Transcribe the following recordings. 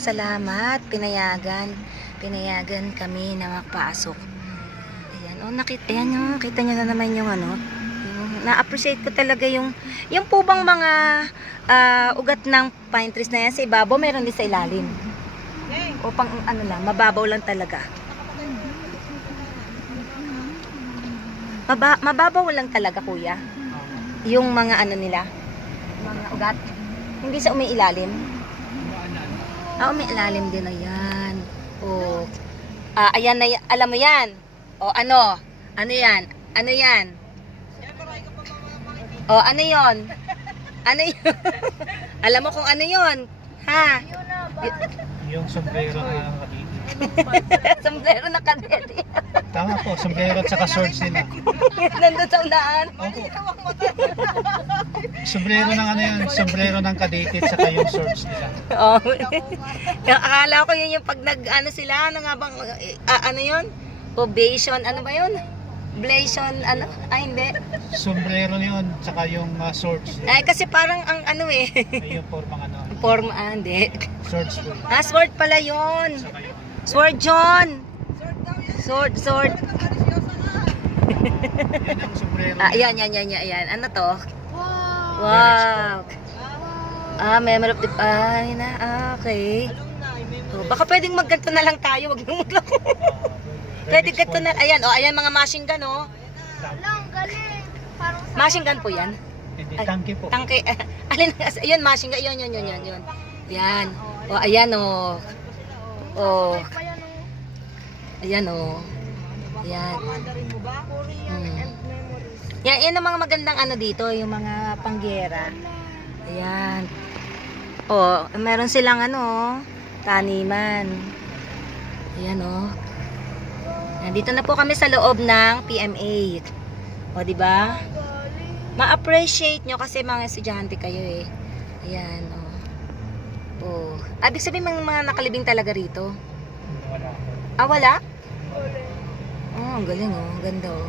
salamat. Pinayagan kami na magpasok. Ayan, oh, ayan yung, kita nyo na naman yung ano. Na-appreciate ko talaga yung po bang mga ugat ng pine trees na yan sa ibabaw, meron din sa ilalim. O pang ano lang, mababaw lang talaga. Mababaw lang talaga, kuya. Yung mga ano nila, mga ugat. Hindi sa umiilalim. Umiilalim din, ayan. O, ayan na, alam mo yan. O, ano? Ano yan? Ano yan? O, ano yon? Ano yun? Alam mo kung ano yon? Ha? Yung sombrero na kadete. Sombrero na kadete. Tama po, sombrero at saka swords nila. Nandun sa unahan. Opo. Sombrero ng ano yan, sombrero ng kadete at saka yung swords nila. Oh. Akala ko yun yung pag nag-ano sila, ano nga bang, ano yun? Ovation, ano ba yun? Blation, ano? Ay, hindi. Sombrero yun, saka yung swords. Ay, kasi parang ang ano eh. Ay, yung formang ano. Forma, hindi. Swords po. Sword pala yun. Saka yung Sword, John. Sword. yan ang sombrero. Yan. Ano to? Wow. Memory of the... okay. Oh, baka pwedeng magganto na lang tayo. Wag nang maglako. Pwede ganto na. Ayan, ayan mga machine gun, oh. Galing. Parang sa Machine gun po yan. Hindi, tangke po. Tangke. Alin, yun, machine gun. Yun. Yan. O, ayan, o. O. Ayan, o. Ayan. Yan ang mga magandang ano dito, yung mga panggera. Ayan. O, meron silang ano, taniman. Ayan, o. Nandito na po kami sa loob ng PMA. O, di ba? Ma-appreciate nyo kasi mga estudyante kayo eh. Ayan, o. Oh. Ibig sabihin mga nakalibing talaga rito. Wala. Wala? Oh, ang galing oh. Ang ganda oh.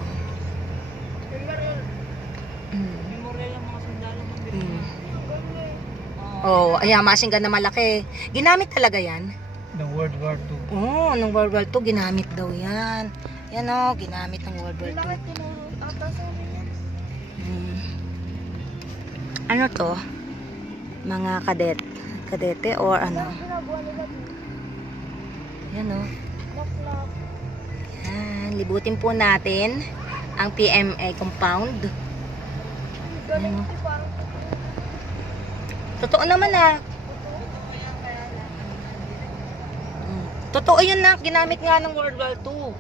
Oh, ayan, machine gun na malaki. Ginamit talaga yan? Ng World War II. Oh, ng World War II, ginamit daw yan. Yan oh, ginamit ng World War II. Ano to? Mga kadete or ano? Yan oh. Yan, libutin po natin ang PMA compound. Yan, oh. Totoo naman ah. Totoo yun na, ginamit nga ng World War II.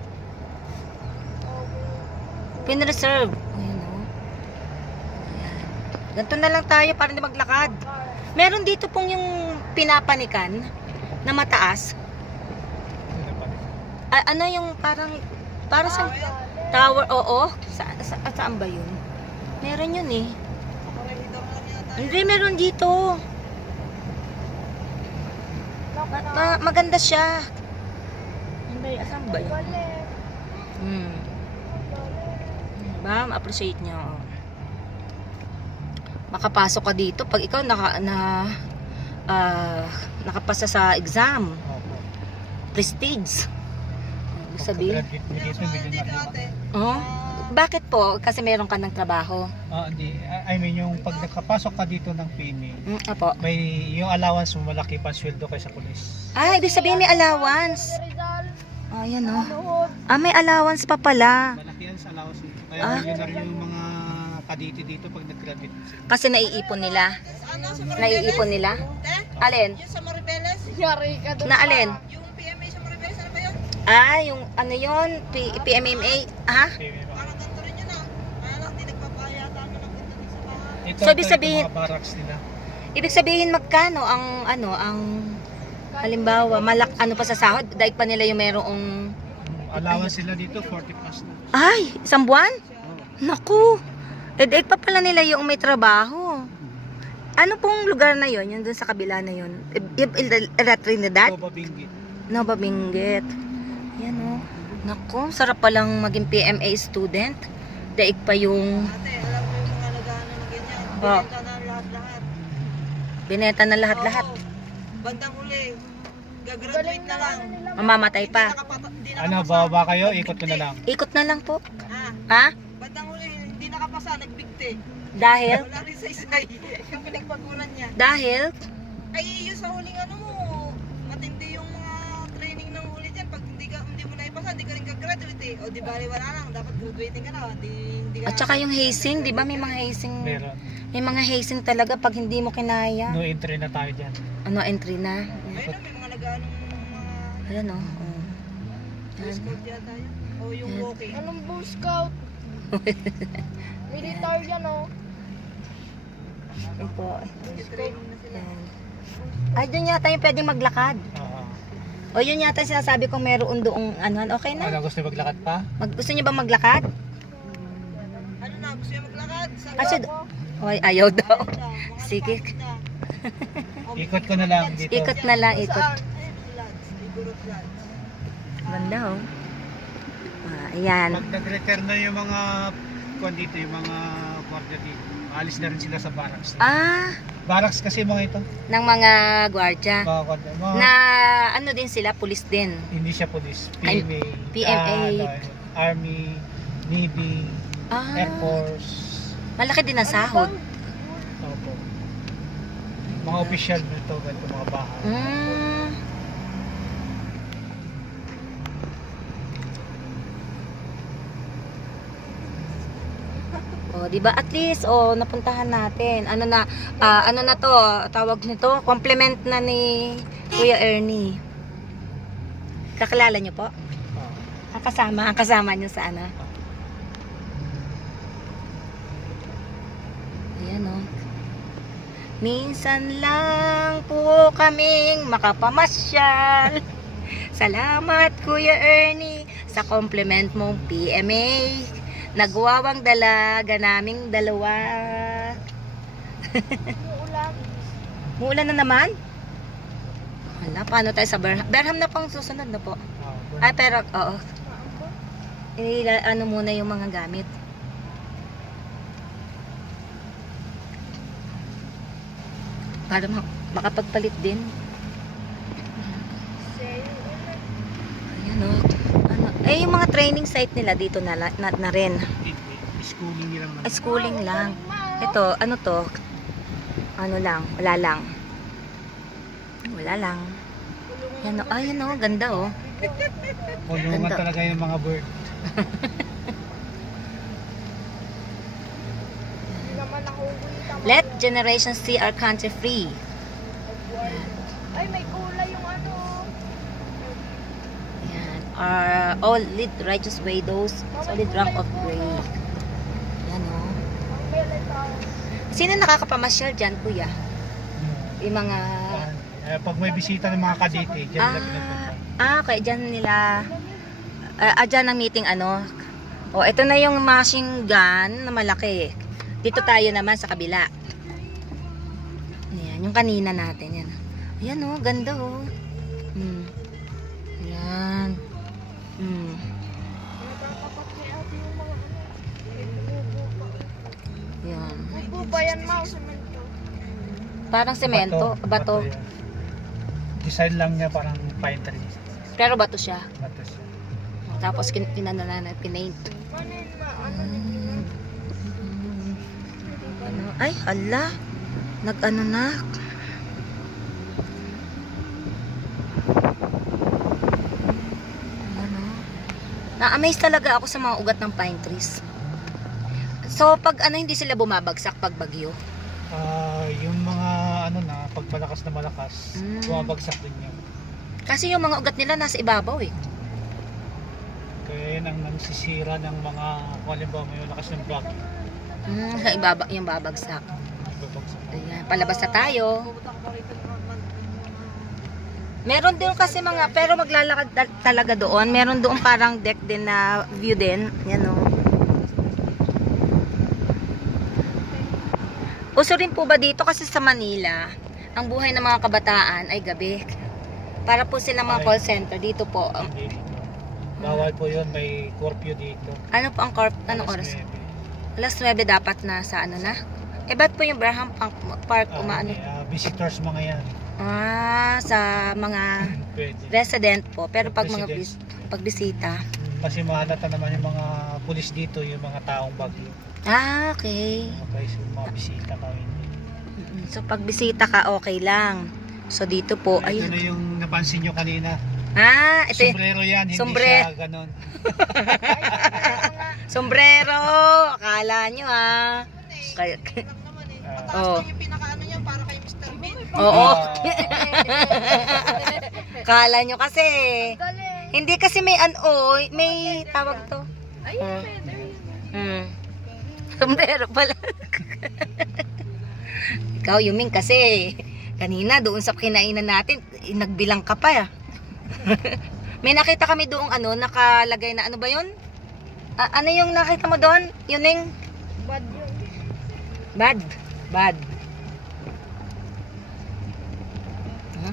Pinreserve. Ayan o. Ayan. Ganito na lang tayo para hindi maglakad. Meron dito pong yung pinapanikan na mataas. Ano yung parang, para sa tower, oo. Saan ba yun? Meron yun eh. Hindi, meron dito. Maganda siya. Saan ba yun? Diba? Ma-appreciate nyo. Makapasok ka dito pag ikaw nakapasa sa exam. Prestige. Ibig sabihin. Oh? Bakit po? Kasi meron ka ng trabaho. Hindi. I mean, yung pag nakapasok ka dito ng PMA, Apo. may yung allowance mo malaki pa sweldo kay sa pulis. Ibig sabihin may allowance. Ayan o. May allowance pa pala. Malaki yan sa allowance nito. Kaya yun na rin yung mga kadete dito pag nag-graduate. Kasi naiipon nila. Naiipon nila? Alin? Yung sa Maribeles, Na alin? yung PMA sa Maribeles, ano ba yun? Yung ano yun? PMMA? Ha? Parang ganito rin yun ah. Kaya lang, di nagpapayata na ng ganito din sa bahay. So, ibig sabihin- mga barracks nila. Ibig sabihin magkano ang halimbawa ano pa sa sahod? Daig pa nila yung merong Allowance sila dito 40 plus na. isang buwan? Naku! Daig pa pala nila yung may trabaho. Ano pong lugar na yon? Yung dun sa kabila na yun? Trinidad? Toba Benguet. Nova Benguet. Yan o. Naku, sarap palang maging PMA student. Daig pa yung Ate, alam mo yung mga nag-ano na ganyan. Oh. Binenta na lahat-lahat. bineta na lahat-lahat. Oo. Bandang huli. gagraduate na lang. Mamamatay pa. Hindi Ano, nakapasa. bababa kayo, ikot ko na lang. Ikot na lang po. Ah, Ha? bandang huli, hindi nakapasa, nagbigte. Dahil? Wala rin sa isay. Yung pinagpaguran niya. Dahil? Ay, yung sa huling ano mo, matindi yung mga training ng huli dyan. Pag hindi mo naipasa, hindi ka rin ka-graduate eh. O di bali wala lang, dapat graduating ka na. Hindi ka At saka yung hazing, di ba may mga hazing? Meron. May mga hazing talaga pag hindi mo kinaya. No entry na tayo dyan. Ano, entry na? Ayun na, may mga nag-anong mga Ayan o. Oh. Boy Scout yata yun. O yung walking. Anong Boy Scout? Militar yan, oh. Ito po. Training na sila. Ayan. Ay, doon yata yung pwedeng maglakad. Oo. O yun yata sinasabi kong meron doong ano, okay na? Ano, gusto niyo maglakad pa? Gusto niyo ba maglakad? Ano na, gusto niya maglakad? Sa Kasi, oy, ayaw daw. Mga Sige. kapit na. O, Ikot ko na lang dito. Ikot na lang, ikot. Saan? Ayun, lads. Igurot lads. Ganda oh. Ayan. Pag nag-return na yung mga kuwan dito, yung mga kwarta dito, alis na rin sila sa barracks. Ah, Barracks kasi mga ito. ng mga gwardya. Mga kwarta. Mga, Na ano din sila, pulis din. hindi siya police. Ay, PMA. PMA. Army, Navy, Ah, Air Force. malaki din ang sahod. Opo. Mga official nito, ganito mga bahay. Mm. Oh, 'di ba? At least napuntahan natin. Ano na ano na 'to, tawag nito, compliment na ni Kuya Ernie. Kakilala niyo po? Oo. Ang kasama niyo sa ano? Ayan oh. Minsan lang po kaming makapamasyal. Salamat Kuya Ernie sa compliment mong PMA. Nagwawang dalaga naming dalawa. Umuulan. Muulan na naman? Wala, paano tayo sa Berham? Berham na pang susunod na po. Oo. Ay, pero, oo. Ano muna yung mga gamit. Para makapagpalit din. Ayan o. Ano, yung mga training site nila dito na rin. Schooling nila naman. Schooling lang. Ito, ano to? Ano lang, wala lang. Wala lang. Yan o, ayan o, ganda o. Kulungan Ganda. talaga yung mga bird. Hindi naman ako uwi. Let generations see our country free. Ay, may kulay yung ano. Yan. Our all lead righteous way, those solid rank of gray. Yan o. Ang belay tayo. Sino nakakapamasyal dyan, kuya? Yung mga... Pag may bisita ng mga kadite, dyan nila pinupunta. Okay, dyan nila... dyan ang meeting, ano? O, ito na yung machine gun na malaki. Dito tayo naman sa kabila. Ayan, yung kanina natin. Yan. Ayan o, ganda o. Ayan. Natatapat ni ate yung mga ano. May bubo pa. Ayan. Bubo ba yan, Mau? Semento. Parang semento, bato. yan. Design lang niya parang pine tree. Pero bato siya. Bato siya. Tapos pinano na pinaint. Ano yun, ano? Ano? Ay, hala. Nag-ano na. Ano? Na-amaze talaga ako sa mga ugat ng pine trees. So, pag ano, hindi sila bumabagsak pag bagyo. Yung mga ano na, pag malakas na malakas, bumabagsak din yun. Kasi yung mga ugat nila nasa ibabaw eh. Kaya yun ang nagsisira ng mga, kung halimbawa may lakas ng bagyo. Sa ibaba, yung babagsak. Babagsak. Ayan, palabas na tayo. Pupunta ka pa rito ng Meron din kasi mga, pero maglalakad talaga doon. Meron doon parang deck din na view din. Yan o. Uso rin po ba dito kasi sa Manila, ang buhay ng mga kabataan ay gabi. Para po sila mga call center dito po. Hindi dito. Bawal po yun, may curfew dito. Ano po ang anong oras? Alas 9. Alas 9 dapat na sa ano na? Eh, ba't po yung Braham Park umaano? Visitors mga yan. Sa mga Pwede. resident po. Pero pag mga Residents. pagbisita. Kasi mahalata naman yung mga pulis dito, yung mga taong Baguio. Okay. Okay, so mga bisita kami. So, pag bisita ka, okay lang. So, dito po, Ito na ayun. yung napansin nyo kanina. Ito yung Sombrero yan, hindi Sombre- siya ganon. sombrero. Akala nyo, Kaya, Lang naman eh. Ah. Mataas Oo. lang yung pinakaano niya para kay Mr. Bean. oo. Ah, Akala nyo kasi. Galing. Hindi kasi may may tawag to. Ayun, feather. Sombrero pala. Ikaw, Yuming, kasi kanina doon sa kinainan natin, nagbilang ka pa. May nakita kami doong nakalagay na ano ba yun? Ano yung nakita mo doon? Yuning? Bad yun. Bad.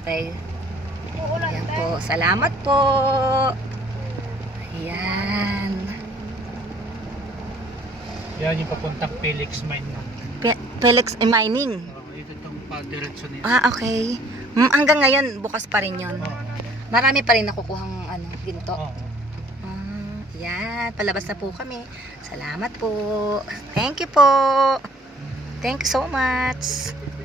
Okay. Uulan Ayan tayo. po. Salamat po. Ayan. yan yung papuntang Felix Mine na. Felix Mining. Ito itong padiretso nila. Okay. Hanggang ngayon, bukas pa rin yun. Oo. Marami pa rin nakukuhang ginto. Oo. Yan, palabas na po kami. Salamat po. Thank you po. Thank you so much.